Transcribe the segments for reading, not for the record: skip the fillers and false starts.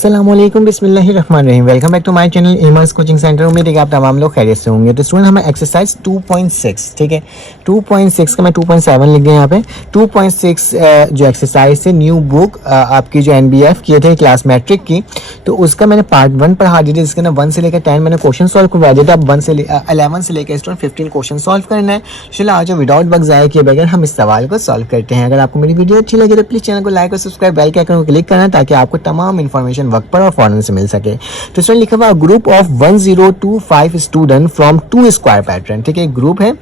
अस्सलामुअलैकुम बिस्मिल्लाहिर्रहमानिर्रहीम। Welcome back to my channel ईमर्स कोचिंग सेंटर। उम्मीद है कि आप तमाम लोग खैरियत से होंगे। तो स्टूडेंट हमें एक्सरसाइज 2.6, ठीक है, 2.6 का मैं 2.7 लिख दिया यहाँ पे। 2.6 जो एक्सरसाइज है न्यू बुक आपकी जो NBF किए थे क्लास मैट्रिक की, तो उसका मैंने पार्ट 1 पढ़ा दिया, जिसके ना 1 से लेकर 10 मैंने क्वेश्चन सॉल्व करवा दिया था। अब 11 से लेकर स्टूडेंट 15 क्वेश्चन सॉल्व करना है। चलो आज विदाउट वक्त ज़ाया किए बगैर हम इस सवाल को सॉल्व करते हैं। अगर आपको मेरी वीडियो अच्छी लगे तो प्लीज़ चैनल को लाइक और सब्सक्राइब बेल के आइकन को क्लिक करना, ताकि आपको तमाम इन्फॉर्मेशन वक्त पर और फौरन से मिल सके। तो इसमें लिखा हुआ group of 1025 student from 2 square pattern, ठीक है, ग्रुप है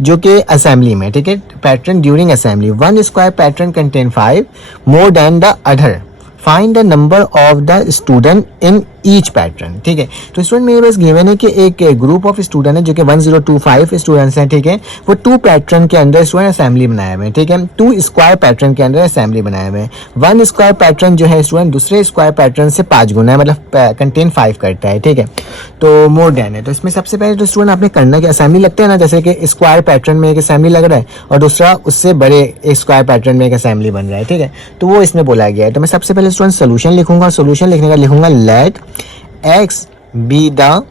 जो कि असेंबली में, ठीक है, pattern during assembly. 1 square pattern contain 5 more than the other, find the number of the student in each pattern, ठीक है। तो स्टूडेंट मेरे पास गिवन है कि एक ग्रुप ऑफ स्टूडेंट है जो कि 1025 स्टूडेंट्स हैं, ठीक है, वो 2 पैटर्न के अंदर स्टूडेंट असेंबली बनाए हुए हैं, ठीक है, 2 स्क्वायर पैटर्न के अंदर असेंबली बनाए हुए हैं। 1 स्क्वायर पैटर्न जो है स्टूडेंट दूसरे स्क्वायर पैटर्न से 5 गुना है, मतलब कंटेन 5 करता है, ठीक है, तो मोर देन है। तो इसमें सबसे पहले तो स्टूडेंट आपने करना कि असेंबली लगते हैं ना, जैसे कि स्क्वायर पैटर्न में एक असेंबली लग रहा है और दूसरा उससे बड़े एक स्क्वायर पैटर्न में एक असेंबली बन रहा है, ठीक है, तो वो इसमें बोला गया है। तो मैं सबसे पहले स्टूडेंट सोल्यूशन लिखूंगा। सोल्यूशन लिखने का लिखूंगा लेट एक्स बी द,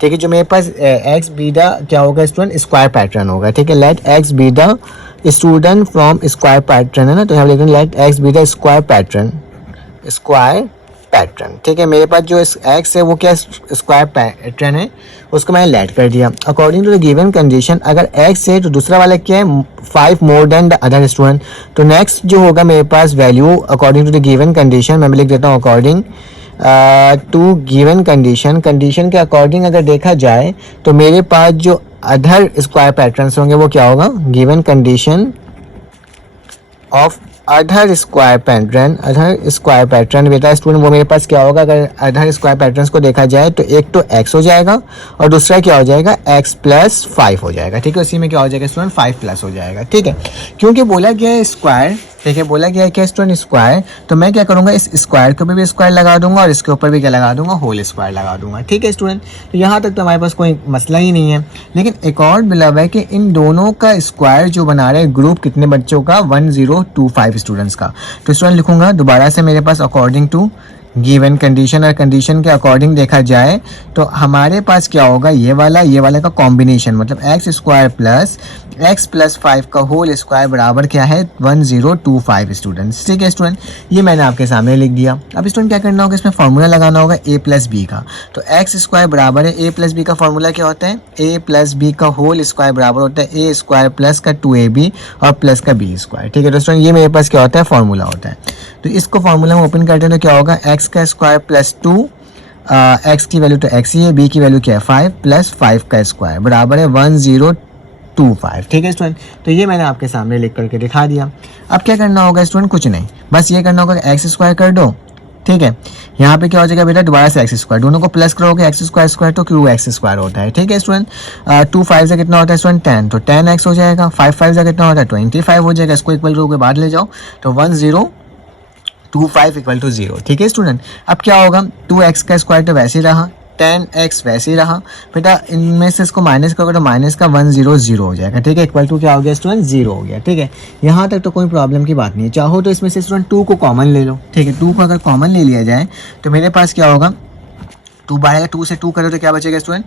ठीक है, जो मेरे पास एक्स बी द क्या होगा स्टूडेंट, स्क्वायर पैटर्न होगा, ठीक है। Let X be the student from square pattern है ना, तो यहाँ लिखेंगे let X be the square pattern, square pattern, ठीक है। मेरे पास जो एक्स है वो क्या स्क्वायर पैटर्न है, उसको मैंने लेट कर दिया। According to the given condition, अगर एक्स है तो दूसरा वाला क्या है 5 more than the other student, तो नेक्स्ट जो होगा मेरे पास value according to the given condition, मैं लिख देता हूँ according to given condition. Condition के अकॉर्डिंग अगर देखा जाए तो मेरे पास जो अदर स्क्वायर पैटर्न्स होंगे वो क्या होगा, given condition of other square pattern, other square pattern बेटा स्टूडेंट वो मेरे पास क्या होगा, अगर अदर स्क्वायर पैटर्न्स को देखा जाए तो एक तो x हो जाएगा और दूसरा क्या हो जाएगा x प्लस 5 हो जाएगा, ठीक है। उसी में क्या हो जाएगा स्टूडेंट 5 प्लस हो जाएगा, ठीक है, क्योंकि बोला गया है स्क्वायर, ठीक है, बोला गया है क्या स्टूडेंट स्क्वायर, तो मैं क्या करूंगा इस स्क्वायर के ऊपर भी स्क्वायर लगा दूंगा और इसके ऊपर भी क्या लगा दूंगा, होल स्क्वायर लगा दूंगा, ठीक है स्टूडेंट। तो यहाँ तक तो हमारे पास कोई मसला ही नहीं है। लेकिन एक और मतलब है कि इन दोनों का स्क्वायर जो बना रहे ग्रुप कितने बच्चों का, 1025 स्टूडेंट्स का। तो स्टूडेंट लिखूंगा दोबारा से मेरे पास अकॉर्डिंग टू गिवन कंडीशन, और कंडीशन के अकॉर्डिंग देखा जाए तो हमारे पास क्या होगा, ये वाला का कॉम्बिनेशन, मतलब x square plus x plus 5 का होल स्क्वायर बराबर क्या है 1025 स्टूडेंट्स, ठीक है स्टूडेंट। ये मैंने आपके सामने लिख दिया। अब स्टूडेंट क्या करना होगा, इसमें फॉर्मूला लगाना होगा a प्लस बी का। तो एक्स स्क्वायर बराबर है a प्लस बी का फॉर्मूला क्या होता है, a प्लस बी का होल स्क्वायर बराबर होता है a स्क्वायर प्लस का 2ab और प्लस का b स्क्वायर, ठीक है। तो स्टूडेंट ये मेरे पास क्या होता है, फॉर्मूला होता है। तो इसको फॉर्मूला में ओपन करते हैं तो क्या होगा, एक्स का स्क्वायर प्लस 2, एक्स की वैल्यू तो एक्स ही है, बी की वैल्यू क्या है 5 प्लस 5 का स्क्वायर बराबर है 1025, ठीक है स्टूडेंट। तो ये मैंने आपके सामने लिख करके दिखा दिया। अब क्या करना होगा स्टूडेंट, कुछ नहीं, बस ये करना होगा कि एक्स स्क्वायर कर दो, ठीक है। यहाँ पे क्या हो जाएगा बेटा, दोबारा से एक्स स्क्वायर, दोनों को प्लस करोगे एक्स स्क्वायर स्क्वायर तो क्यू एक्स स्क्वायर होता है, ठीक है स्टूडेंट। 2 5 से कितना होता है स्टूडेंट 10, तो 10x हो जाएगा। 5 5 से कितना होता है 25 हो जाएगा। इसको इक्वल टू के बाद ले जाओ तो 1025 इक्वल टू 0, ठीक है स्टूडेंट। अब क्या होगा, 2x का स्क्वायर तो वैसे ही रहा, 10x वैसे ही रहा बेटा, इनमें से इसको माइनस करोगे तो माइनस का 100 हो जाएगा, ठीक है, इक्वल टू क्या हो गया स्टूडेंट 0 हो गया, ठीक है। यहाँ तक तो कोई प्रॉब्लम की बात नहीं है। चाहो तो इसमें से स्टूडेंट 2 को कॉमन ले लो, ठीक है, 2 को अगर कॉमन ले लिया जाए तो मेरे पास क्या होगा, 2 बाहर 2 से 2 करो तो क्या बचेगा स्टूडेंट,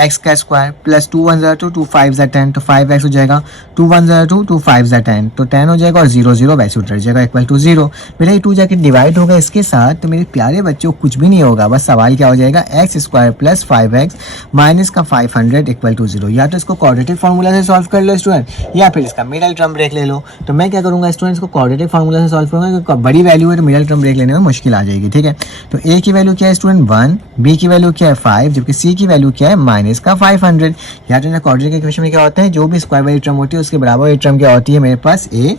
एक्स का स्क्वायर प्लस 2 1 2 2 5 10, तो 5x हो जाएगा, 2 1 2 2 5 10, तो 10 हो जाएगा और 0 0 वैसे उतर जाएगा इक्वल टू 0। मेरा ये 2 जाके डिवाइड होगा इसके साथ, तो मेरे प्यारे बच्चों कुछ भी नहीं होगा, बस सवाल क्या हो जाएगा, x square plus 5x minus का 500 इक्वल टू 0। या तो इसको क्वाड्रेटिक फार्मूला से सॉल्व कर लो स्टूडेंट, या फिर इसका मिडल टर्म ब्रेक ले लो। तो मैं क्या करूँगा स्टूडेंट, इसको क्वाड्रेटिक फार्मूला से सॉल्व करूँगा, क्योंकि बड़ी वैल्यू है तो मिडल टर्म ब्रेक लेने में मुश्किल आ जाएगी, ठीक है। तो a की वैल्यू क्या है स्टूडेंट 1, b की वैल्यू क्या है 5, जबकि c की वैल्यू क्या है माइनस का 500। या तो क्वाड्रेटिक इक्वेशन में क्या होता है, जो भी स्क्वायर वाली टर्म होती है उसके बराबर वाली टर्म क्या होती है मेरे पास a,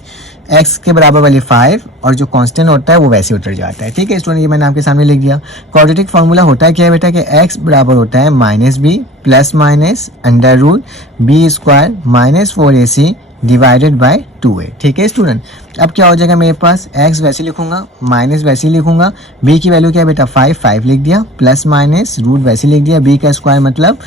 x के बराबर वाली 5 और जो कांस्टेंट होता है वो वैसे उतर जाता है, ठीक है स्टूडेंट। ये मैंने आपके सामने लिख दिया। क्वाड्रेटिक फार्मूला होता है क्या है बेटा, कि x बराबर होता है minus b plus minus under root b square minus 4ac divided by 2 है, ठीक है स्टूडेंट। अब क्या हो जाएगा मेरे पास, x वैसे लिखूंगा, माइनस वैसे लिखूंगा, b की वैल्यू क्या है बेटा 5 लिख दिया, प्लस माइनस रूट वैसे लिख दिया, b का स्क्वायर मतलब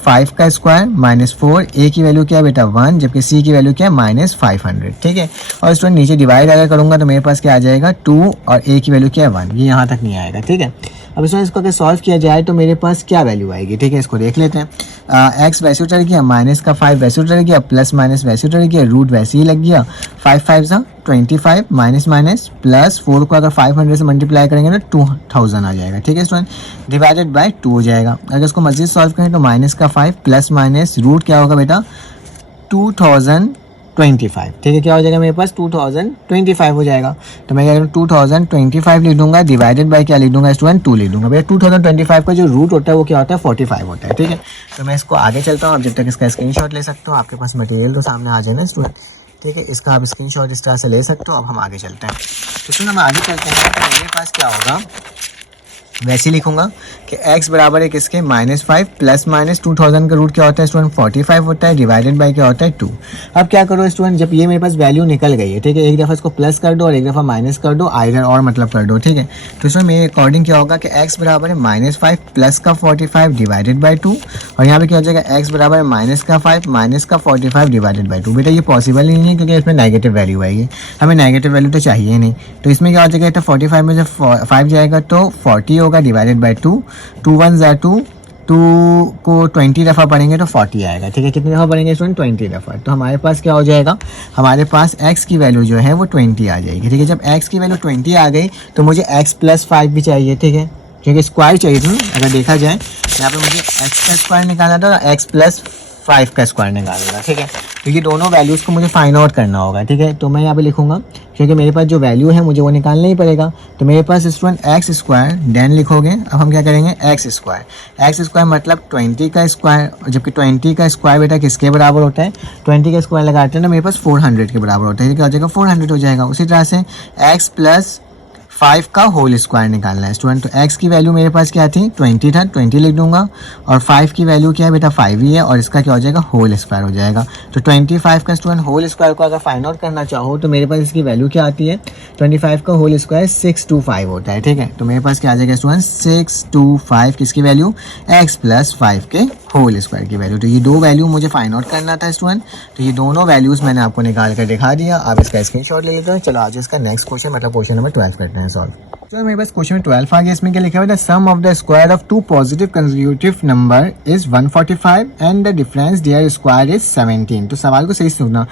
5 का स्क्वायर माइनस 4, a की वैल्यू क्या है बेटा 1, जबकि c की वैल्यू क्या है -500, ठीक है। और स्टूडेंट नीचे डिवाइड अगर करूंगा तो मेरे पास क्या आ जाएगा 2 और a की वैल्यू क्या है 1, ये यहाँ तक नहीं आएगा, ठीक है। अब इसको अगर सॉल्व किया जाए तो मेरे पास क्या वैल्यू आएगी, ठीक है, इसको देख लेते हैं। x वैसे उतर गया, माइनस का 5 वैसे उतर गया, प्लस माइनस वैसे उतर गया, रूट वैसे ही लग गया, 5 5 25 माइनस माइनस प्लस 4 को अगर 500 से मल्टीप्लाई करेंगे तो 2000 आ जाएगा, ठीक है स्टूडेंट, डिवाइडेड बाय 2 हो जाएगा। अगर इसको मज़ीद सॉल्व करें तो माइनस का 5 प्लस माइनस रूट क्या होगा बेटा 2025, ठीक है, क्या हो जाएगा मेरे पास 2025 हो जाएगा। तो मैं कह रहा हूँ 2025 लिख दूंगा, डिवाइडेड बाय क्या लिख दूंगा स्टूडेंट 2 लिख दूंगा। भैया 2025 का जो रूट होता है वो क्या होता है 45 होता है, ठीक है। तो मैं इसको आगे चलता हूँ, आप जब तक इसका स्क्रीनशॉट ले सकते हो, आपके पास मटेरियल तो सामने आ जाए ना स्टूडेंट, ठीक है, इसका आप स्क्रीनशॉट इस तरह से ले सकते हो। अब हम आगे चलते हैं, तो सुनो हम आगे चलते हैं तो मेरे पास क्या होगा, वैसे लिखूंगा कि x बराबर है किसके -5 प्लस माइनस 2000 का रूट क्या होता है स्टूडेंट 45 होता है, डिवाइडेड बाय क्या होता है 2। अब क्या करो स्टूडेंट, जब ये मेरे पास वैल्यू निकल गई है, ठीक है, एक दफ़ा इसको प्लस कर दो और एक दफ़ा माइनस कर दो, आइदर और मतलब कर दो, ठीक है। तो इसमें मेरे अकॉर्डिंग क्या होगा कि x बराबर है -5 प्लस का 45 डिवाइडेड बाई 2, और यहाँ पे क्या हो जाएगा x बराबर है माइनस का 5 माइनस का 45 डिवाइडेड बाई 2। बेटा ये पॉसिबल ही नहीं है क्योंकि इसमें नेगेटिव वैल्यू आएगी, हमें नेगेटिव वैल्यू तो चाहिए ही नहीं। तो इसमें क्या हो जाएगा, तो 45 में से 5 जाएगा तो 40 होगा, डिवाइडेड बाई 2, 2 1 ज़ा 2, 2 को 20 दफ़ा पढ़ेंगे तो 40 आएगा, ठीक है। कितनी दफ़ा पढ़ेंगे स्टूडेंट 20 दफ़ा। तो हमारे पास क्या हो जाएगा, हमारे पास x की वैल्यू जो है वो 20 आ जाएगी, ठीक है। जब x की वैल्यू 20 आ गई तो मुझे x प्लस 5 भी चाहिए, ठीक है, क्योंकि स्क्वायर चाहिए था। अगर देखा जाए यहाँ पे मुझे x का स्क्वायर निकालना था और x प्लस 5 का स्क्वायर निकालना था, ठीक है। तो ये दोनों वैल्यूज़ को मुझे फाइंड आउट करना होगा, ठीक है। तो मैं यहाँ पे लिखूंगा क्योंकि मेरे पास जो वैल्यू है मुझे वो निकालना ही पड़ेगा। तो मेरे पास स्टूडेंट एक्स स्क्वायर देन लिखोगे, अब हम क्या करेंगे एक्स स्क्वायर मतलब 20 का स्क्वायर, जबकि 20 का स्क्वायर बेटा किसके बराबर होता है, 20 का स्क्वायर लगाते हैं ना मेरे पास 400 के बराबर होता है, ये क्या हो जाएगा 400 हो जाएगा। उसी तरह से एक्स प्लस 5 का होल स्क्वायर निकालना है स्टूडेंट। तो x की वैल्यू मेरे पास क्या थी 20 था, 20 लिख दूंगा, और 5 की वैल्यू क्या है बेटा 5 ही है, और इसका क्या हो जाएगा होल स्क्वायर हो जाएगा। तो 25 का स्टूडेंट होल स्क्वायर को अगर फाइंड आउट करना चाहो तो मेरे पास इसकी वैल्यू क्या आती है, 25 का होल स्क्वायर 625 होता है, ठीक है। तो मेरे पास क्या आ जाएगा स्टूडेंट 625 किसकी वैल्यू x प्लस 5 के होल स्क्वायर की वैल्यू। तो ये दो वैल्यू मुझे फाइंड आउट करना था स्टूडेंट। तो ये दोनों वैल्यूज़ मैंने आपको निकाल कर दिखा दिया, आप इसका स्क्रीनशॉट ले लेते हैं। चलो आज इसका नेक्स्ट क्वेश्चन मतलब क्वेश्चन नंबर 12 करते हैं सॉल्व। तो मेरे पास क्वेश्चन 12 आ गया, इसमें क्या लिखा हुआ है, the sum of the square of two positive consecutive number is 145 and the difference their square is 17। तो सवाल को सही सुनना,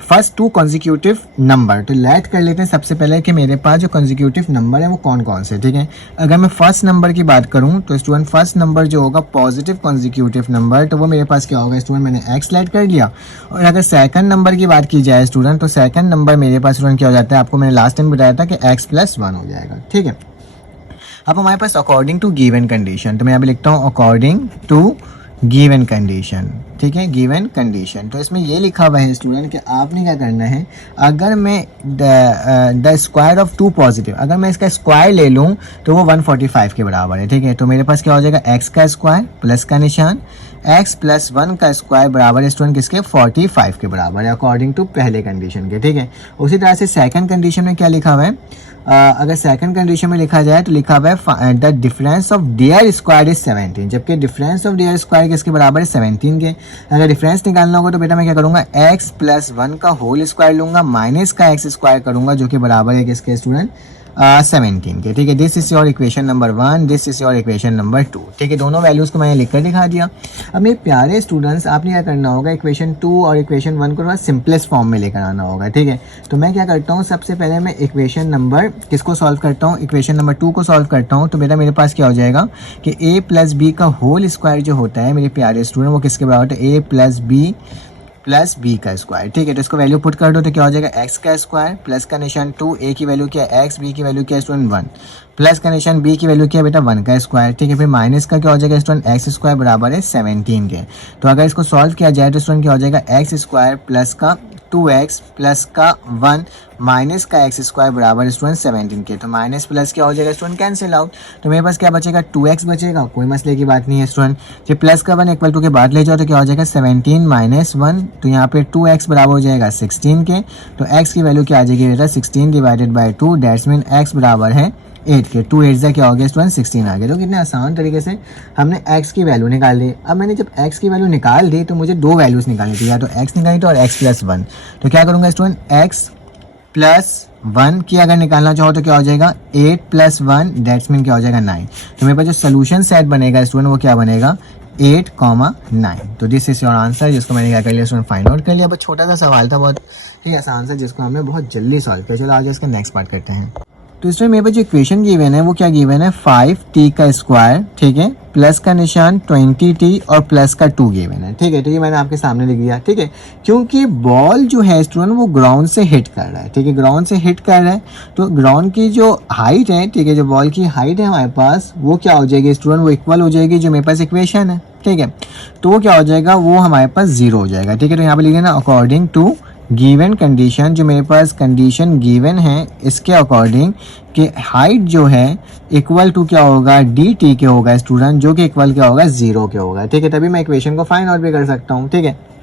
फर्स्ट टू कंसेक्यूटिव नंबर, तो लेट कर लेते हैं सबसे पहले कि मेरे पास जो कंसेक्यूटिव नंबर है वो कौन कौन से, ठीक है। अगर मैं फर्स्ट नंबर की बात करूं तो स्टूडेंट फर्स्ट नंबर जो होगा पॉजिटिव कंसेक्यूटिव नंबर, तो वो मेरे पास क्या होगा स्टूडेंट, मैंने एक्स लेट कर लिया। और अगर सेकंड नंबर की बात की जाए स्टूडेंट, तो सेकंड नंबर मेरे पास स्टूडेंट क्या हो जाता है, आपको मैंने लास्ट टाइम बताया था कि एक्स प्लस 1 हो जाएगा, ठीक है। अब हमारे पास अकॉर्डिंग टू गिवन कंडीशन, तो मैं यहाँ पे लिखता हूँ अकॉर्डिंग टू गिवन कंडीशन, ठीक है, गिवन कंडीशन। तो इसमें ये लिखा हुआ है स्टूडेंट कि आपने क्या करना है, अगर मैं the square of two positive, अगर मैं इसका स्क्वायर ले लूँ तो वो 145 के बराबर है, ठीक है। तो मेरे पास क्या हो जाएगा एक्स का स्क्वायर प्लस का निशान, x प्लस 1 का स्क्वायर बराबर है स्टूडेंट किसके 45 के बराबर है अकॉर्डिंग टू पहले कंडीशन के, ठीक है। उसी तरह से सेकंड कंडीशन में क्या लिखा हुआ है, अगर सेकंड कंडीशन में लिखा जाए तो लिखा हुआ है the difference of their square is 17, जबकि डिफरेंस ऑफ देयर स्क्वायर किसके बराबर है 17 के। अगर डिफरेंस निकालना होगा तो बेटा मैं क्या करूंगा x प्लस 1 का होल स्क्वायर लूंगा, माइनस का x स्क्वायर करूंगा जो कि बराबर है किसके स्टूडेंट 17 के, ठीक है। This is your equation number 1, this is your equation number 2, ठीक है। दोनों वैल्यूज़ को मैंने लिखकर दिखा दिया। अब मेरे प्यारे स्टूडेंट्स आपने क्या करना होगा, इक्वेशन 2 और इक्वेशन 1 को सिंपलेस्ट फॉर्म में लेकर आना होगा, ठीक है। तो मैं क्या करता हूँ, सबसे पहले मैं इक्वेशन नंबर किसको सॉल्व करता हूँ, इक्वेशन नंबर 2 को सॉल्व करता हूँ। तो बेटा मेरे पास क्या हो जाएगा कि a प्लस बी का होल स्क्वायर जो होता है मेरे प्यारे स्टूडेंट वो किसके बराबर होता है, a प्लस बी का स्क्वायर, ठीक है। तो इसको वैल्यू पुट कर दो तो क्या हो जाएगा एक्स का स्क्वायर प्लस का निशान 2, a की वैल्यू क्या है x, b की वैल्यू क्या है स्टूडेंट 1, प्लस का निशान, बी की वैल्यू क्या है बेटा 1 का स्क्वायर, ठीक है। फिर माइनस का क्या हो जाएगा स्टूडेंट, एक्स स्क्वायर बराबर है 17 के। तो अगर इसको सॉल्व किया जाए तो स्टूडेंट क्या हो जाएगा, एक्स स्क्वायर प्लस का 2x प्लस का 1 माइनस का एक्स स्क्वायर बराबर स्टूडेंट 17 के। तो माइनस प्लस क्या हो जाएगा स्टूडेंट, कैंसिल आउट। तो मेरे पास क्या बचेगा, 2x बचेगा, कोई मसले की बात नहीं है स्टूडेंट। जब प्लस का 1 इक्वल टू के बाद ले जाओ तो क्या हो जाएगा 17 माइनस 1, तो यहाँ पे 2x बराबर हो जाएगा 16 के। तो x की वैल्यू क्या आ जाएगी बेटा 16 divided by 2, that's mean x बराबर है 8 के। 2 8 क्या हो गया स्टूडेंट 16 आ गया। तो कितने आसान तरीके से हमने x की वैल्यू निकाल ली। अब मैंने जब x की वैल्यू निकाल दी तो मुझे दो वैल्यूज़ निकालनी थी, या तो x निकाली थी और x प्लस 1। तो क्या करूँगा स्टूडेंट, x प्लस 1 की अगर निकालना चाहो तो क्या हो जाएगा 8 प्लस 1, डेट्स मीन क्या हो जाएगा 9। तो मेरे पास जो सोल्यूशन सेट बनेगा स्टूडेंट वो क्या बनेगा 8,9। तो दिस इज योर आंसर, जिसको मैंने क्या कर लिया स्टूडेंट फाइंड आउट कर लिया। बस छोटा सा सवाल था, बहुत ठीक आसान सा, जिसको हमने बहुत जल्दी सॉल्व किया। चलो आगे इसका नेक्स्ट पार्ट करते हैं। तो इसमें मेरे पास जो इक्वेशन गिवन है वो क्या गिवन है 5t का स्क्वायर, ठीक है, प्लस का निशान 20t और प्लस का 2 गिवन है, ठीक है। तो ये मैंने आपके सामने लिख दिया, ठीक है। क्योंकि बॉल जो है स्टूडेंट वो ग्राउंड से हिट कर रहा है, ठीक है, ग्राउंड से हिट कर रहा है। तो ग्राउंड की जो हाइट है, ठीक है, जो बॉल की हाइट है हमारे पास वो क्या हो जाएगी स्टूडेंट, वो इक्वल हो जाएगी जो मेरे पास इक्वेशन है, ठीक है। तो वो क्या हो जाएगा, वो हमारे पास 0 हो जाएगा, ठीक है। तो यहाँ पे लिख देना अकॉर्डिंग टू गिवन कंडीशन, जो मेरे पास कंडीशन गिवन है इसके अकॉर्डिंग कि हाइट जो है इक्वल टू क्या होगा डी टी के होगा स्टूडेंट, जो कि इक्वल क्या होगा 0 के होगा, ठीक है। तभी मैं इक्वेशन को फाइंड आउट भी कर सकता हूँ, ठीक है।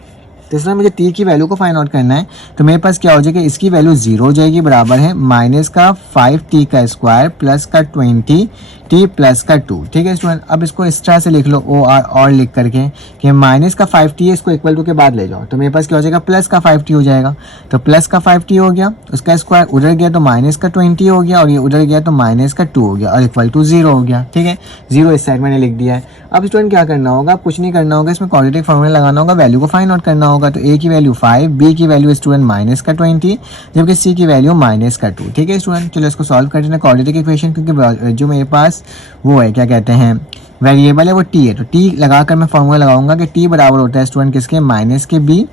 तो इसमें मुझे टी की वैल्यू को फाइंड आउट करना है। तो मेरे पास क्या हो जाएगा, इसकी वैल्यू 0 हो जाएगी, बराबर है माइनस का 5t का स्क्वायर प्लस का 20t प्लस का 2, ठीक है स्टूडेंट। अब इसको इस तरह से लिख लो ओ आर और लिख करके कि माइनस का 5t है, इसको इक्वल टू के बाद ले जाओ तो मेरे पास क्या हो जाएगा प्लस का 5t हो जाएगा। तो प्लस का 5t हो गया, उसका स्क्वायर उधर गया तो माइनस का 20 हो गया, और ये उधर गया तो माइनस का 2 हो गया, और इक्वल टू 0 हो गया, ठीक है। 0 इस साइड मैंने लिख दिया है। अब स्टूडेंट क्या करना होगा, कुछ नहीं करना होगा, इसमें क्वाड्रेटिक फॉर्मूला लगाना होगा, वैल्यू को फाइंड आउट करना होगा। तो a की वैल्यू 5, b की वैल्यू स्टूडेंट माइनस का 20, जबकि c की वैल्यू माइनस का 2, ठीक है स्टूडेंट। चलो इसको सॉल्व कर देना क्वाड्रेटिक इक्वेशन, क्योंकि जो मेरे पास वो है क्या कहते हैं वेरिएबल है वो t है। तो t लगाकर मैं फॉर्मूला लगाऊंगा कि t बराबर होता है स्टूडेंट किसके, माइनस के b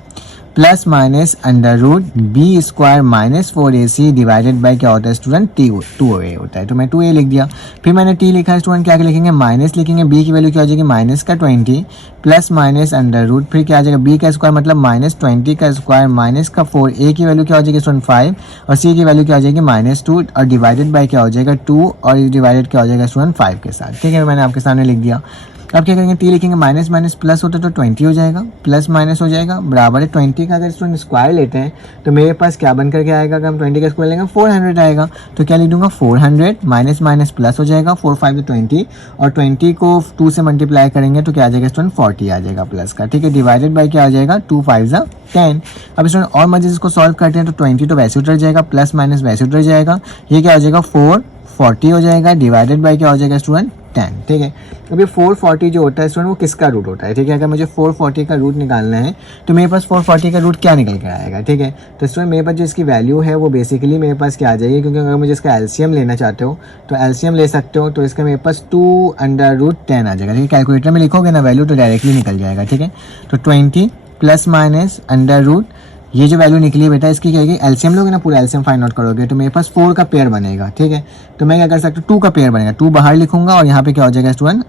plus minus under root b square minus 4ac divided by क्या होता है स्टूडेंट 2a होता है। तो मैं 2a लिख दिया। फिर मैंने t लिखा है स्टूडेंट, क्या लिखेंगे माइनस लिखेंगे, b की वैल्यू क्या हो जाएगी माइनस का 20 प्लस माइनस अंडर रूट, फिर क्या आ जाएगा b का स्क्वायर मतलब माइनस 20 का स्क्वायर माइनस का 4, a की वैल्यू क्या हो जाएगी स्टूडेंट 5 और c की वैल्यू क्या हो जाएगी माइनस 2 और डिवाइडेड बाय क्या हो जाएगा 2 और डिवाइडेड क्या हो जाएगा स्टूडेंट 5 के साथ, ठीक है। मैंने आपके सामने लिख दिया। अब क्या करेंगे t लिखेंगे माइनस माइनस प्लस होता तो 20 हो जाएगा, प्लस माइनस हो जाएगा बराबर है 20 का अगर स्टूडेंट स्क्वायर लेते हैं तो मेरे पास क्या बन करके आएगा, अगर हम 20 का स्क्वायर लेंगे 400 आएगा। तो क्या लिख दूंगा 400 माइनस माइनस प्लस हो जाएगा 4 5 20 और 20 को 2 से मल्टीप्लाई करेंगे तो क्या आ जाएगा स्टूडेंट 40 आ जाएगा प्लस का, ठीक है। डिवाइडेड बाई क्या आ जाएगा 2 5 10। अब स्टूडेंट और मजे इसको सॉल्व करते हैं तो 20 तो वैसे उतर जाएगा, प्लस माइनस वैसे उतर जाएगा, ये क्या हो जाएगा 440 हो जाएगा, डिवाइडेड बाई क्या हो जाएगा स्टूडेंट 10, ठीक है। अब ये 440 जो होता है स्टूडेंट वो किसका रूट होता है, ठीक है। अगर मुझे 440 का रूट निकालना है तो मेरे पास 440 का रूट क्या निकल कर आएगा, ठीक है। तो स्टूडेंट मेरे पास जो इसकी वैल्यू है वो बेसिकली मेरे पास क्या आ जाएगी, क्योंकि अगर मुझे इसका एलसीएम लेना चाहते हो तो एलसीएम ले सकते हो। तो इसका मेरे पास 2√10 आ जाएगा, ठीक है। कैलकुलेटर में लिखोगे ना वैल्यू तो डायरेक्टली निकल जाएगा, ठीक है। तो 20 प्लस माइनस अंडर रूट, ये जो वैल्यू निकली है बेटा इसकी क्या है एलसीएम लोगे ना, पूरा एलसीएम फाइंड आउट करोगे तो मेरे पास 4 का पेयर बनेगा, ठीक है। तो मैं क्या कर सकता हूँ 2 का पेयर बनेगा, 2 बाहर लिखूंगा और यहाँ पे क्या हो जाएगा स्टूडेंट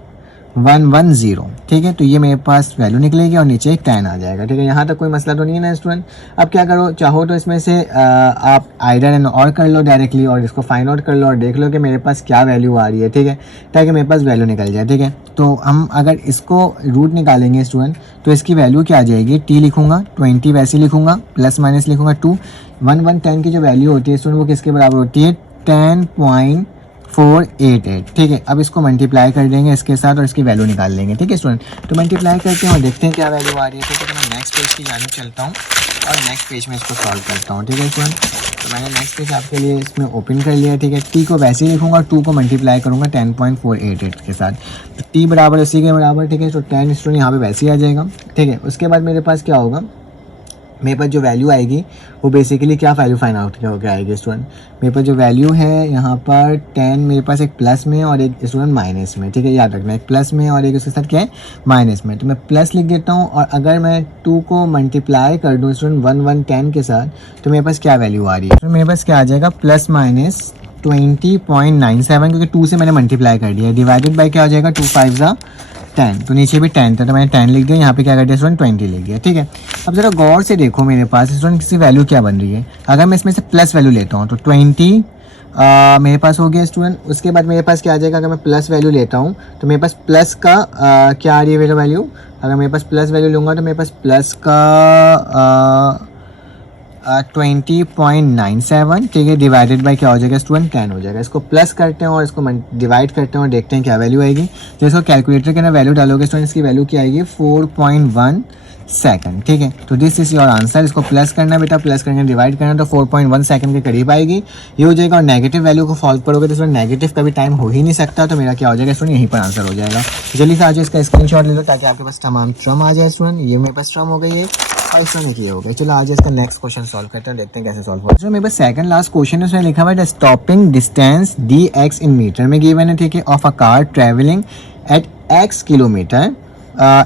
110, ठीक है। तो ये मेरे पास वैल्यू निकलेगी और नीचे एक 10 आ जाएगा, ठीक है। यहाँ तक कोई मसला तो नहीं है ना स्टूडेंट। अब क्या करो, चाहो तो इसमें से आप आइडर एंड और कर लो डायरेक्टली और इसको फाइंड आउट कर लो और देख लो कि मेरे पास क्या वैल्यू आ रही है, ठीक है, ताकि मेरे पास वैल्यू निकल जाए, ठीक है। तो हम अगर इसको रूट निकालेंगे स्टूडेंट तो इसकी वैल्यू क्या आ जाएगी, t लिखूंगा 20 वैसे लिखूंगा, प्लस माइनस लिखूंगा 2 110 की जो वैल्यू होती है स्टूडेंट वो किसके बराबर होती है 10.488, ठीक है। अब इसको मल्टीप्लाई कर देंगे इसके साथ और इसकी वैल्यू निकाल लेंगे, ठीक है स्टूडेंट। तो मल्टीप्लाई करते हैं और देखते हैं क्या वैल्यू आ रही है, ठीक है। तो मैं नेक्स्ट पेज की जाने चलता हूँ और नेक्स्ट पेज में इसको सॉल्व करता हूँ, ठीक है स्टूडेंट। तो मैंने नेक्स्ट पेज आपके लिए इसमें ओपन कर लिया, ठीक है। t को वैसे ही लिखूंगा, 2 को मल्टीप्लाई करूँगा 10.488 के साथ, तो t बराबर उसी के बराबर, ठीक है। तो 10 स्टूडेंट यहाँ पे वैसे ही आ जाएगा, ठीक है। उसके बाद मेरे पास क्या होगा, मेरे पास जो वैल्यू आएगी वो बेसिकली क्या वैल्यू फाइंड आउट क्या होकर आएगी स्टूडेंट, मेरे पास जो वैल्यू है यहाँ पर 10 मेरे पास एक प्लस में और एक स्टूडेंट माइनस में, ठीक है। याद रखना एक प्लस में और एक उसके साथ क्या है माइनस में। तो मैं प्लस लिख देता हूँ और अगर मैं 2 को मल्टीप्लाई कर दूँ स्टूडेंट 110 के साथ तो मेरे पास क्या वैल्यू आ रही है, तो मेरे पास क्या आ जाएगा प्लस माइनस 20.97, क्योंकि 2 से मैंने मल्टीप्लाई कर दिया, डिवाइडेड बाई क्या हो जाएगा, 2 5 ज़ा 10, तो नीचे भी 10 था तो मैंने 10 लिख दिया, यहाँ पे क्या कर दिया स्टूडेंट 20 लिख दिया, ठीक है। अब ज़रा गौर से देखो मेरे पास स्टूडेंट किसी वैल्यू क्या बन रही है, अगर मैं इसमें से प्लस वैल्यू लेता हूँ तो 20 मेरे पास हो गया स्टूडेंट। उसके बाद मेरे पास क्या आ जाएगा, अगर मैं प्लस वैल्यू लेता हूँ तो मेरे पास प्लस का क्या आ रही है मेरा वैल्यू, अगर मेरे पास प्लस वैल्यू लूँगा तो मेरे पास प्लस का 20.97, ठीक है, डिवाइडेड बाई क्या हो जाएगा स्टूडेंट 10 हो जाएगा। इसको प्लस करते हैं और इसको डिवाइड करते हैं और देखते हैं क्या वैल्यू आएगी। तो इसको कैलकुलेटर के अंदर वैल्यू डालोगे स्टूडेंट, इसकी वैल्यू क्या आएगी 4.1 सेकंड, ठीक है। तो दिस इज योर आंसर। इसको प्लस करना बेटा, प्लस करके डिवाइड करना तो 4.1 सेकंड के करीब आएगी, ये हो जाएगा। और नेगेटिव वैल्यू को सॉल्व करोगे तो इसमें नेगेटिव का भी टाइम हो ही नहीं सकता, तो मेरा क्या हो जाएगा स्टूडेंट, यहीं पर आंसर हो जाएगा। जल्दी से आज इसका स्क्रीनशॉट ले लो ताकि आपके पास तमाम ट्रम आ जाए स्टूडेंट। ये मेरे पास ट्रम हो गई है और इसमें नहीं किया हो गया। चलो आज इसका नेक्स्ट क्वेश्चन सॉल्व करते हैं, देखते हैं कैसे सॉल्व होगा। मेरे पास सेकंड लास्ट क्वेश्चन है, उसमें लिखा हुआ है stopping distance dx in metre में गिवन है, ठीक है, of a car travelling at x kilometre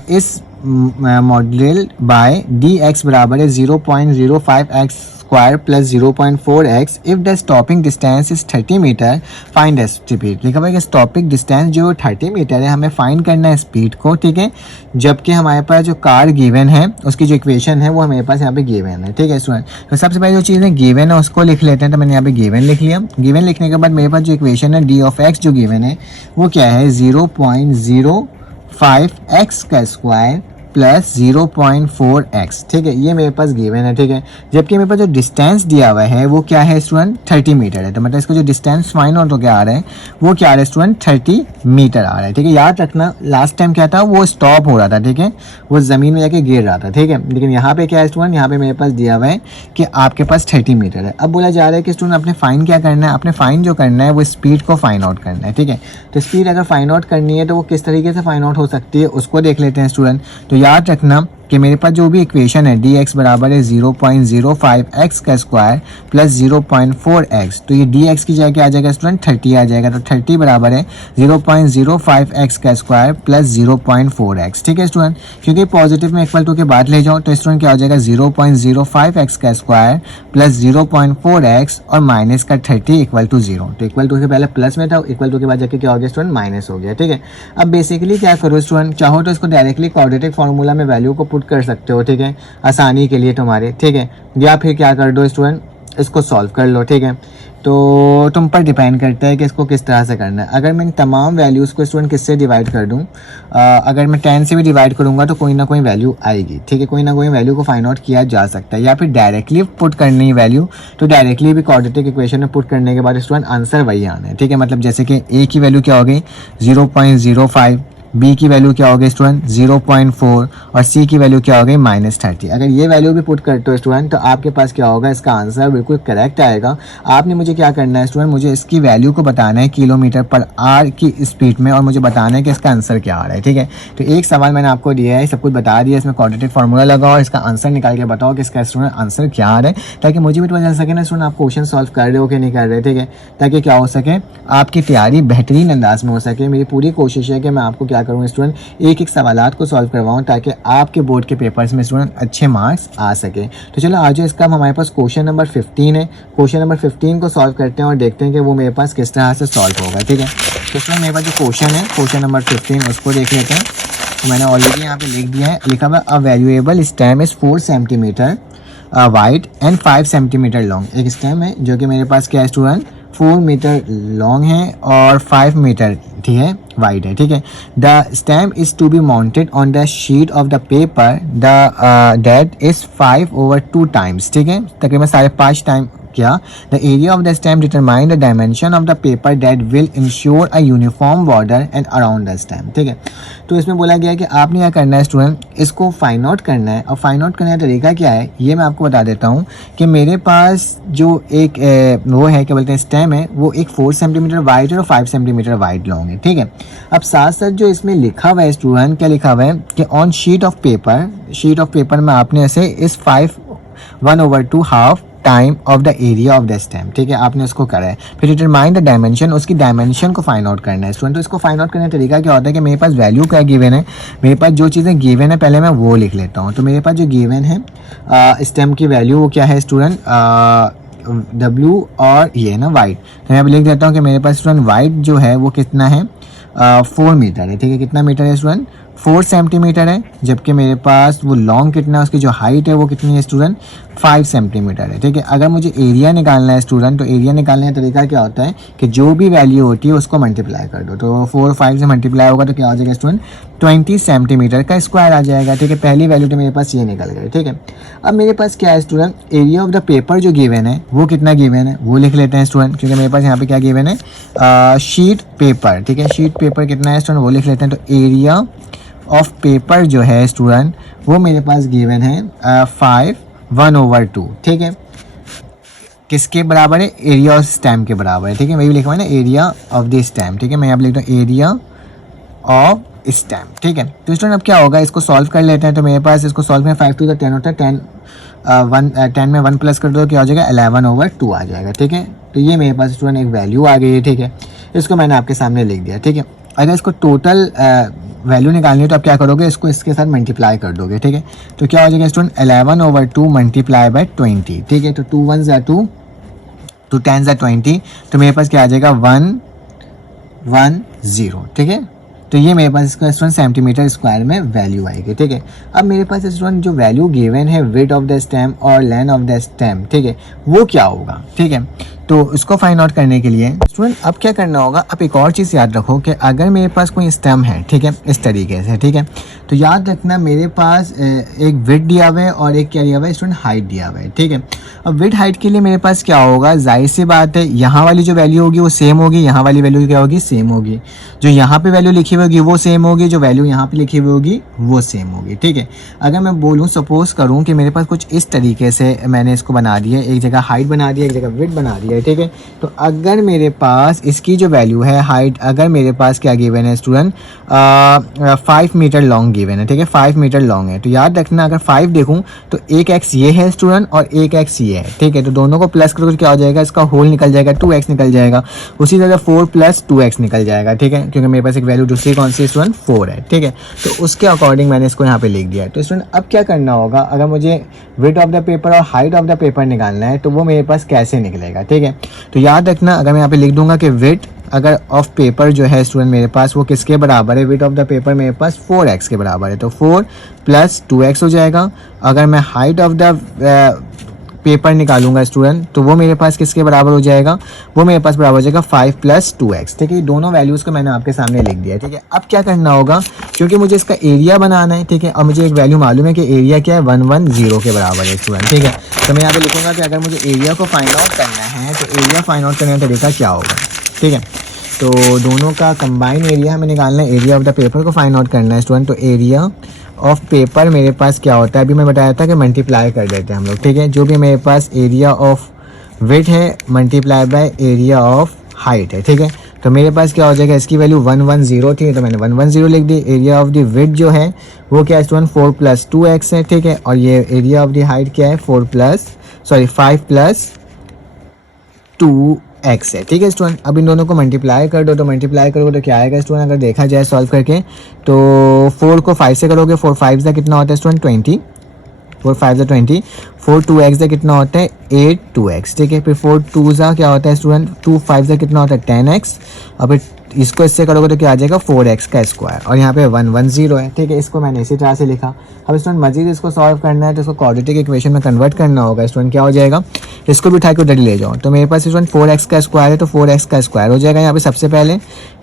is model by dx बराबर है 0.05x square plus 0.4x if the stopping distance is 30 metre find the speed. लिखा हुआ है कि स्टॉपिंग डिस्टेंस जो 30 मीटर है हमें फाइंड करना है स्पीड को, ठीक है, जबकि हमारे पास जो कार गिवन है उसकी जो इक्वेशन है वो हमारे पास यहाँ पे गिवन है, ठीक है स्टूडेंट। तो सबसे पहले जो चीज़ है गिवन है उसको लिख लेते हैं, तो मैंने यहाँ पे गिवन लिख लिया। गिवन लिखने के बाद मेरे पास जो इक्वेशन है डी ऑफ एक्स जो गिवन है वो क्या है 0.05x का स्क्वायर प्लस 0.4x, ठीक है, ये मेरे पास गिवन है, ठीक है। जबकि मेरे पास जो डिस्टेंस दिया हुआ है वो क्या है स्टूडेंट 30 मीटर है, तो मतलब इसको जो डिस्टेंस फाइंड आउट हो क्या आ रहा है वो क्या आ रहा है स्टूडेंट 30 मीटर आ रहा है, ठीक है। याद रखना लास्ट टाइम क्या था, वो स्टॉप हो रहा था, ठीक है, वो ज़मीन में जाके गिर रहा था, ठीक है। लेकिन यहाँ पे क्या है स्टूडेंट, यहाँ पे मेरे पास दिया हुआ है कि आपके पास 30 मीटर है। अब बोला जा रहा है कि स्टूडेंट अपने फाइन क्या करना है, अपने फाइन जो करना है वो स्पीड को फाइंड आउट करना है, ठीक है। तो स्पीड अगर फाइंड आउट करनी है तो वो किस तरीके से फाइंड आउट हो सकती है उसको देख लेते हैं स्टूडेंट। तो याद रखना कि मेरे पास जो भी इक्वेशन है dx बराबर है 0.05x का स्क्वायर प्लस 0.4x, तो ये dx की जगह क्या आ जाएगा स्टूडेंट 30 आ जाएगा, तो 30 बराबर है 0.05x का स्क्वायर प्लस 0.4x, ठीक है स्टूडेंट। क्योंकि पॉजिटिव में इक्वल टू के बाद ले जाओ तो स्टूडेंट क्या हो जाएगा 0.05x का स्क्वायर प्लस 0.4x और माइनस का 30 इक्वल टू 0। तो इक्वल टू के पहले प्लस में था, इक्वल टू के बाद जाके क्या हो गया स्टूडेंट माइनस हो गया, ठीक है। अब बेसिकली क्या करो स्टूडेंट, चाहो तो इसको डायरेक्टली क्वाड्रेटिक फार्मूला में वैल्यू को पुट कर सकते हो, ठीक है, आसानी के लिए तुम्हारे, ठीक है, या फिर क्या कर दो स्टूडेंट इसको सॉल्व कर लो, ठीक है। तो तुम पर डिपेंड करता है कि इसको किस तरह से करना है। अगर मैं तमाम वैल्यूज़ को स्टूडेंट किससे डिवाइड कर दूं, अगर मैं 10 से भी डिवाइड करूंगा तो कोई ना कोई वैल्यू आएगी, ठीक है, कोई ना कोई वैल्यू को फाइंड आउट किया जा सकता है। या फिर डायरेक्टली पुट करनी है वैल्यू तो डायरेक्टली भी क्वाड्रेटिक इक्वेशन में पुट करने के बाद स्टूडेंट आंसर वही आना है, ठीक है। मतलब जैसे कि ए की वैल्यू क्या हो गई 0.05, बी की वैल्यू क्या हो गई स्टूडेंट 0.4 और सी की वैल्यू क्या हो गई -30। अगर ये वैल्यू भी पुट करते हो स्टूडेंट तो आपके पास क्या होगा, इसका आंसर बिल्कुल करेक्ट आएगा। आपने मुझे क्या करना है स्टूडेंट, मुझे इसकी वैल्यू को बताना है किलोमीटर पर आवर की स्पीड में और मुझे बताना है कि इसका आंसर क्या आ रहा है, ठीक है। तो एक सवाल मैंने आपको दिया है, सब कुछ बता दिया, इसमें क्वाड्रेटिक फार्मूला लगाओ और इसका आंसर निकाल के बताओ कि इसका स्टूडेंट आंसर क्या आ रहा है, ताकि मुझे भी पता चल सके ना स्टूडेंट आप क्वेश्चन सॉल्व कर रहे हो कि नहीं कर रहे, ठीक है, ताकि क्या हो सके आपकी तैयारी बेहतरीन अंदाज में हो सके। मेरी पूरी कोशिश है कि मैं आपको क्या करूँ स्टूडेंट एक एक सवालात को सॉल्व करवाऊं ताकि आपके बोर्ड के पेपर्स में स्टूडेंट अच्छे मार्क्स आ सके। तो चलो आज इसका हमारे पास क्वेश्चन नंबर 15 है। क्वेश्चन नंबर 15 को सॉल्व करते हैं और देखते हैं कि वो मेरे पास किस तरह से सॉल्व होगा, ठीक है। तो इसमें मेरे पास जो क्वेश्चन है क्वेश्चन नंबर 15 उसको देख लेते हैं। तो मैंने ऑलरेडी यहाँ पे लिख दिया है, लिखा हुआ अ valuable stem is 4 centimetre wide and 5 centimetre long. एक स्टेम है जो कि मेरे पास क्या है स्टूडेंट 4 मीटर लॉन्ग है और 5 मीटर ठीक है वाइड है, ठीक है। The stem is to be mounted on the sheet of the paper the that is 5/2 times, ठीक है, तकरीबन 5.5 टाइम क्या। The area of the stem determine the dimension of the paper that will ensure a uniform border and around the stem, ठीक है। तो इसमें बोला गया है कि आपने क्या करना है स्टूडेंट, इसको फाइंड आउट करना है। और फाइंड आउट करने का तरीका क्या है ये मैं आपको बता देता हूँ कि मेरे पास जो एक वो है क्या बोलते हैं स्टेम है वो एक 4 सेंटीमीटर वाइड है और 5 सेंटीमीटर वाइड लॉन्ग है, ठीक है। अब साथ साथ जो इसमें लिखा हुआ है स्टूडेंट, क्या लिखा हुआ है कि ऑन शीट ऑफ पेपर में आपने ऐसे इस 1/2 half time of the area of the stem, ठीक है, आपने उसको करा है। फिर डिटरमाइन द डायमेंशन, उसकी डायमेंशन को फाइंड आउट करना है स्टूडेंट। तो इसको फाइंड आउट करने का तरीका क्या होता है कि मेरे पास वैल्यू क्या गिवन है, मेरे पास जो चीज़ें गिवन है पहले मैं वो लिख लेता हूँ। तो मेरे पास जो गिवन है स्टेम की वैल्यू वो क्या है स्टूडेंट W और ये है ना वाइड, तो मैं यहाँ पे लिख देता हूँ कि मेरे पास स्टूडेंट वाइड जो है वो कितना है 4 मीटर है, ठीक है। कितना मीटर है स्टूडेंट 4 सेंटीमीटर है, जबकि मेरे पास वो लॉन्ग कितना है, उसकी जो हाइट है वो कितनी है स्टूडेंट 5 सेंटीमीटर है, ठीक है। अगर मुझे एरिया निकालना है स्टूडेंट, तो एरिया निकालने का तरीका क्या होता है कि जो भी वैल्यू होती है उसको मल्टीप्लाई कर दो, तो 4 5 से मल्टीप्लाई होगा तो क्या हो जाएगा स्टूडेंट 20 सेंटीमीटर का स्क्वायर आ जाएगा, ठीक है। पहली वैल्यू तो मेरे पास ये निकल गई, ठीक है। अब मेरे पास क्या है student area of the paper जो गिवन है वो कितना गिवन है वो लिख लेते हैं स्टूडेंट, क्योंकि मेरे पास यहाँ पे क्या गिवन है शीट पेपर, ठीक है। शीट पेपर कितना है स्टूडेंट वो लिख लेते हैं, तो एरिया ऑफ पेपर जो है स्टूडेंट वो मेरे पास गिवन है 5/1/2, ठीक है। किसके बराबर है एरिया ऑफ स्टैम्प के बराबर है, ठीक है। वही लिखा हुआ है ना एरिया ऑफ द स्टैम्प, ठीक है। मैं यहाँ पे लिखता हूँ एरिया ऑफ स्टैम्प, ठीक है। तो स्टूडेंट अब क्या होगा इसको सॉल्व कर लेते हैं, तो मेरे पास इसको सॉल्व में 5 to the 10 होता है, 10 में 1 प्लस कर दो क्या हो जाएगा 11/2 आ जाएगा, ठीक है। तो ये मेरे पास स्टूडेंट एक वैल्यू आ गई है, ठीक है। इसको मैंने आपके सामने लिख दिया, ठीक है। अगर इसको टोटल वैल्यू निकालनी है तो आप क्या करोगे इसको इसके साथ मल्टीप्लाई कर दोगे, ठीक है। तो क्या हो जाएगा स्टूडेंट 11/2 मल्टीप्लाई बाय 20, ठीक है। तो 2 1s are 2, 2 10s are 20, तो मेरे पास क्या आ जाएगा 110, ठीक है। तो ये मेरे पास इसका स्टूडेंट सेंटीमीटर स्क्वायर में वैल्यू आएगी, ठीक है। अब मेरे पास स्टूडेंट जो वैल्यू गिवन है विड्थ ऑफ द स्टेम और लेंथ ऑफ द स्टेम, ठीक है, वो क्या होगा, ठीक है। तो इसको फाइंड आउट करने के लिए स्टूडेंट अब क्या करना होगा, आप एक और चीज़ याद रखो कि अगर मेरे पास कोई स्टेम है, ठीक है, इस तरीके से, ठीक है, तो याद रखना मेरे पास एक विड्थ दिया हुआ है और एक क्या दिया हुआ है स्टूडेंट हाइट दिया हुआ है, ठीक है। अब विड्थ हाइट के लिए मेरे पास क्या होगा, जाहिर सी बात है यहाँ वाली जो वैल्यू होगी वो सेम होगी, यहाँ वाली वैल्यू क्या होगी सेम होगी, जो यहाँ पे वैल्यू लिखी हुई होगी वो सेम होगी, जो वैल्यू यहाँ पे लिखी हुई होगी वो सेम होगी, ठीक है। अगर मैं बोलूँ सपोज करूँ कि मेरे पास कुछ इस तरीके से मैंने इसको बना दिया, एक जगह हाइट बना दिया, एक जगह विड्थ बना दिया, ठीक है। तो अगर मेरे पास इसकी जो वैल्यू है हाइट, अगर मेरे पास क्या गिवन है स्टूडेंट 5 मीटर लॉन्ग गिवन है, ठीक है, 5 मीटर लॉन्ग है, तो याद रखना अगर 5 देखूँ तो एक एक्स ये है स्टूडेंट और एक एक्स ये है, ठीक है। तो दोनों को प्लस करोगे क्या हो जाएगा, इसका होल निकल जाएगा 2x निकल जाएगा, उसी तरह 4 + 2x निकल जाएगा, ठीक है, क्योंकि मेरे पास एक वैल्यू दूसरी कौन सी स्टूडेंट 4 है, ठीक है। तो उसके अकॉर्डिंग मैंने इसको यहाँ पे लिख दिया है। तो स्टूडेंट अब क्या करना होगा, अगर मुझे विड्थ ऑफ द पेपर और हाइट ऑफ द पेपर निकालना है तो वो मेरे पास कैसे निकलेगा, ठीक है। तो याद रखना अगर मैं यहाँ पे लिख दूंगा कि विड्थ अगर ऑफ पेपर जो है स्टूडेंट मेरे पास वो किसके बराबर है, विड्थ ऑफ द पेपर मेरे पास 4x के बराबर है, तो 4 + 2x हो जाएगा। अगर मैं हाइट ऑफ द पेपर निकालूंगा स्टूडेंट तो वो मेरे पास किसके बराबर हो जाएगा, वो मेरे पास बराबर हो जाएगा 5 + 2x, ठीक है। दोनों वैल्यूज़ को मैंने आपके सामने लिख दिया, ठीक है। अब क्या करना होगा, क्योंकि मुझे इसका एरिया बनाना है, ठीक है, और मुझे एक वैल्यू मालूम है कि एरिया क्या है 110 के बराबर है स्टूडेंट, ठीक है। तो मैं यहाँ पे लिखूंगा कि अगर मुझे एरिया को फाइंड आउट करना है तो एरिया फाइंड आउट करने का तरीका क्या होगा, ठीक है। तो दोनों का कंबाइन एरिया हमें निकालना है, एरिया ऑफ द पेपर को फाइंड आउट करना है स्टूडेंट। तो एरिया ऑफ पेपर मेरे पास क्या होता है, अभी मैं बताया था कि मल्टीप्लाई कर देते हैं हम लोग, ठीक है। जो भी मेरे पास एरिया ऑफ विड्थ है multiply by area of height है, ठीक है। तो मेरे पास क्या हो जाएगा, इसकी वैल्यू 110 थी तो मैंने 110 लिख दी। एरिया ऑफ द विड्थ जो है वो क्या है स्टूडेंट 4 + 2x है, ठीक है। और ये एरिया ऑफ द हाइट क्या है 5 + 2x है, ठीक है स्टूडेंट। अब इन दोनों को मल्टीप्लाई कर दो, तो मल्टीप्लाई करोगे तो क्या आएगा स्टूडेंट, अगर देखा जाए सॉल्व करके तो 4 को 5 से करोगे, 4 5 का कितना होता है स्टूडेंट 20, 4 5 20, 4 2x का कितना होता है 8 2x, ठीक है। फिर 4 2 का क्या होता है स्टूडेंट 2 5 का कितना होता है 10x, और फिर इसको इससे करोगे तो क्या आ जाएगा 4x का स्क्वायर, और यहाँ पे 110 है, ठीक है। इसको मैंने इसी तरह से लिखा। अब स्टूडेंट मजीद इसको सॉल्व करना है तो इसको क्वाड्रेटिक इक्वेशन में कन्वर्ट करना होगा स्टूडेंट। क्या हो जाएगा, इसको भी उठा के उधर ले जाओ, तो मेरे पास स्टूडेंट 4x का स्क्वायर है, तो 4x का स्क्वायर हो जाएगा। यहाँ पे सबसे पहले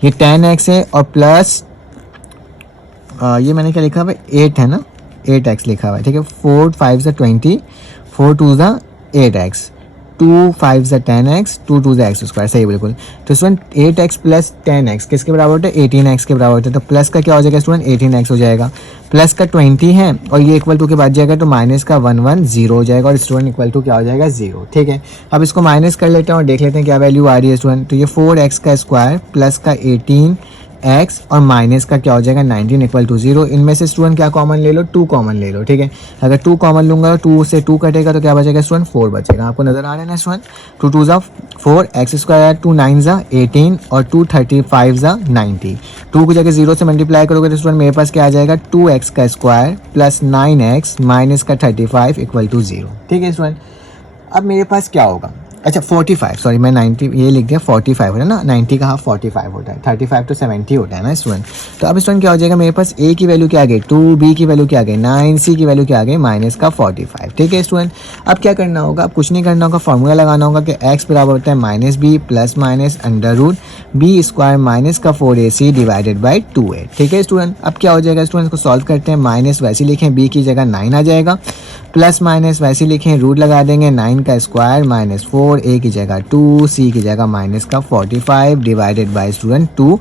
ये 10x है और प्लस ये मैंने क्या लिखा हुआ है 8 है ना, 8x लिखा हुआ है, ठीक है। 4 5 20, 4 2 8x, 2 5 10x, 2 2 x², सही बिल्कुल। तो स्टूडेंट 8x + 10x किसके बराबर होता है 18x के बराबर होता है। तो प्लस का क्या हो जाएगा स्टूडेंट 18x हो जाएगा, प्लस का 20 है और ये = के बाद जाएगा तो माइनस का 110 हो जाएगा, और स्टूडेंट = क्या हो जाएगा 0, ठीक है। अब इसको माइनस कर लेते हैं और देख लेते हैं क्या वैल्यू आ रही है स्टूडेंट। तो ये 4x का स्क्वायर प्लस का 18x और माइनस का क्या हो जाएगा 19 = 0। इनमें से स्टूडेंट क्या कॉमन ले लो, 2 कॉमन ले लो, ठीक है। अगर 2 कॉमन लूंगा तो 2 से 2 कटेगा तो क्या बचेगा स्टूडेंट 4 बचेगा। आपको नजर आ रहा है ना स्टूडेंट, 2 2 4 x², 2 9 18 और 2 35 90। 2 को जगह 0 से मल्टीप्लाई करोगे तो स्टूडेंट मेरे पास क्या आ जाएगा 2x का स्क्वायर प्लस 9x माइनस का 35 = 0, ठीक है स्टूडेंट। अब मेरे पास क्या होगा, अच्छा 45, सॉरी मैं 90 ये लिख दिया, 45 होता है ना, 90 का हाफ 45 होता है, 35 to 70 होता है ना स्टूडेंट। तो अब स्टूडेंट क्या हो जाएगा, मेरे पास a की वैल्यू क्या आ गई 2, b की वैल्यू क्या आ गई 9, c की वैल्यू क्या आ गई माइनस का 45। ठीक है स्टूडेंट, अब क्या करना होगा, अब कुछ नहीं करना होगा, फॉर्मूला लगाना होगा कि x बराबर होता है minus b plus minus under root b square minus का 4ac डिवाइडेड बाई 2a। ठीक है स्टूडेंट, अब क्या हो जाएगा स्टूडेंट, इसको सॉल्व करते हैं, माइनस वैसे लिखें b की जगह 9 आ जाएगा, प्लस माइनस वैसे लिखें रूट लगा देंगे 9 का स्क्वायर माइनस 4, a की जगह 2, c की जगह माइनस का 45 डिवाइडेड बाय स्टूडेंट 2,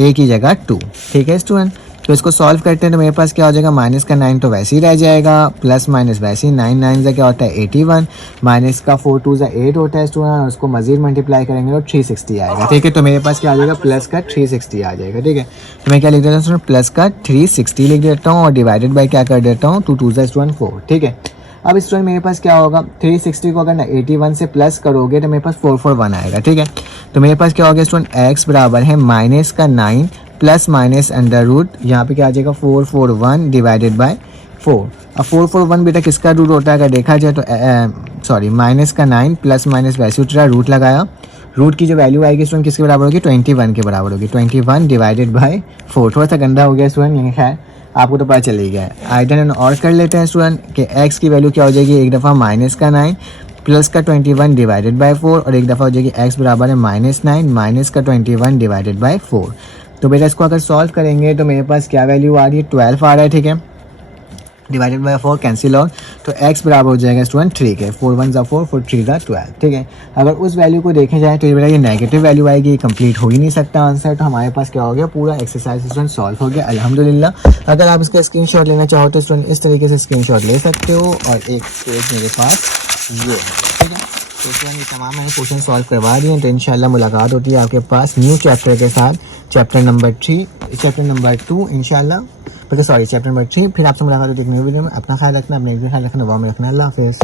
a की जगह 2। ठीक है स्टूडेंट, तो इसको सॉल्व करते हैं तो मेरे पास क्या हो जाएगा, माइनस का 9 तो वैसे ही रह जाएगा, प्लस माइनस वैसे ही 9 9 से क्या होता है 81, माइनस का 4 2 से 8 होता है स्टूडेंट, और उसको मजीद मल्टीप्लाई करेंगे तो 360 आएगा। ठीक है, तो मेरे पास क्या आ जाएगा, प्लस का 360 आ जाएगा। ठीक है, तो मैं क्या लिख देता हूँ स्टूडेंट, प्लस का 360 लिख देता हूँ और डिवाइडेड बाई क्या कर देता हूँ 2 2 से स्टूडेंट 4। ठीक है, अब स्टूडेंट मेरे पास क्या होगा, 360 को अगर ना 81 से प्लस करोगे तो मेरे पास 441 आएगा। ठीक है, तो मेरे पास क्या हो गया स्टूडेंट, x बराबर है माइनस का 9 प्लस माइनस अंडर रूट, यहाँ पे क्या आ जाएगा 441 डिवाइडेड बाय 4। अब 441 बेटा किसका रूट होता है, अगर देखा जाए तो सॉरी माइनस का 9 प्लस माइनस वैसे उतरा, रूट लगाया, रूट की जो वैल्यू आएगी स्टूडेंट किसके बराबर होगी 21 के बराबर होगी, 21 डिवाइडेड बाय 4। थोड़ा सा गंदा हो गया स्टूडेंट, लेकिन खैर आपको तो पता चल ही गया है। आइडन और कर लेते हैं स्टूडेंट कि x की वैल्यू क्या हो जाएगी, एक दफ़ा माइनस का 9 प्लस का 21 डिवाइडेड बाय 4 और एक दफ़ा हो जाएगी x बराबर है माइनस 9 माइनस का 21 डिवाइडेड बाय 4। तो बेटा इसको अगर सॉल्व करेंगे तो मेरे पास क्या वैल्यू आ रही है 12 आ रहा है। ठीक है, डिवाइडेड बाय 4 कैंसिल आउट, तो x बराबर हो जाएगा स्टूडेंट 3 के, 4 1 ज़ा 4 4 3 ज़ा 12। ठीक है, अगर उस वैल्यू को देखे जाए तो ये बेटा ये नेगेटिव वैल्यू आएगी, ये कंप्लीट हो ही नहीं सकता आंसर। तो हमारे पास क्या हो गया, पूरा एक्सरसाइज स्टूडेंट सॉल्व हो गया अल्हम्दुलिल्लाह। अगर आप इसका स्क्रीनशॉट लेना चाहो तो स्टूडेंट इस तरीके से स्क्रीनशॉट ले सकते हो, और एक पेज मेरे पास ये है। ठीक है, तो स्टूडेंट ये तमाम मैंने क्वेश्चन सॉल्व करवा दिए हैं, तो इंशाल्लाह मुलाकात होती है आपके पास न्यू चैप्टर के साथ, चैप्टर नंबर 2 इंशाल्लाह, सॉरी चैप्टर नंबर 3। फिर आपसे मुलाकात होती है एक न्यू वीडियो में। अपना ख्याल रखना, अपने ख्याल रखना, दुआ में रखना। अल्लाह हाफिज़।